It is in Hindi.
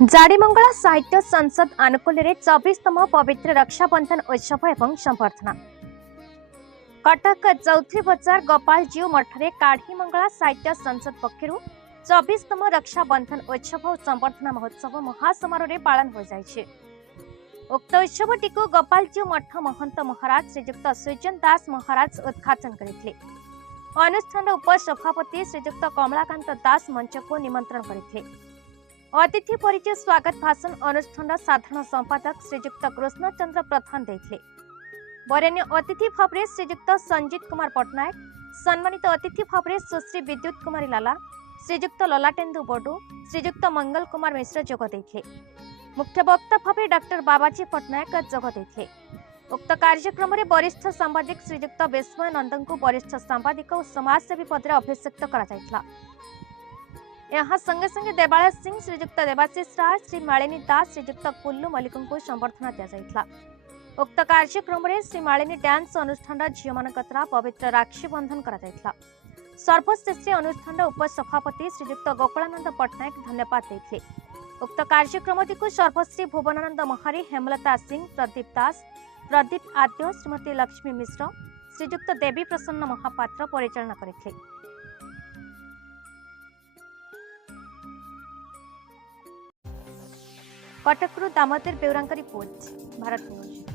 जाड़ीमंगला साहित्य संसद आनुकूल्य 24तम पवित्र रक्षाबंधन उत्सव एवं संबर्धना कटक चौथी बजार गोपालजीउ मठरे काढ़ीमंगला साहित्य संसद पक्षर 24तम रक्षाबंधन उत्सव और संबर्धना महोत्सव महासमारोह पालन हो जाए। उक्त उत्सवटी को गोपालजीउ मठ महंत महाराज श्रीजुक्त सुजन दास महाराज उद्घाटन करते। अनुष्ठान उपसभापति श्रीजुक्त कमलाकांत दास मंच को निमंत्रण करते। अतिथि परिचय स्वागत भाषण अनुष्ठान साधारण संपादक श्रीजुक्त कृष्णचंद्र प्रधान देते। वरेण्य अतिथि भाव श्रीजुक्त संजीत कुमार पट्टनायक, सम्मानित अतिथि भाव सुश्री विद्युत कुमारी लाला, श्रीजुक्त ललाटेन्दु बडू, श्रीजुक्त मंगल कुमार मिश्र जोग देते। मुख्य वक्ता भाव डॉक्टर बाबाजी पट्टनायक जोग देते। उक्त कार्यक्रम में वरिष्ठ सांबादिक श्रीजुक्त विस्मय नंदन को वरिष्ठ सांबादिक और समाजसेवी पद में अभिषिक्त करा। यहाँ संगे संगे देवालय सिंह, श्रीजुक्त देवाशीष राय, श्री मालिनी दास, श्रीजुक्त कुल्लू मल्लिक को संबर्धना दिया। उक्त कार्यक्रम में श्री मालिनी डांस अनुष्ठान झील मान द्वारा पवित्र राक्षी बंधन करा। सर्वशेष अनुष्ठान उपसभापति श्रीजुक्त गोकुलानंद पट्टनायक धन्यवाद देते। उक्त कार्यक्रम को सर्वश्री भुवनानंद महारी, हेमलता सिंह, प्रदीप दास, प्रदीप आद्य, श्रीमती लक्ष्मी मिश्र, श्रीजुक्त देवी प्रसन्न महापात्र परिचालना करते। कटकरू दामोदर बेउरांका रिपोर्ट, भारत न्यूज।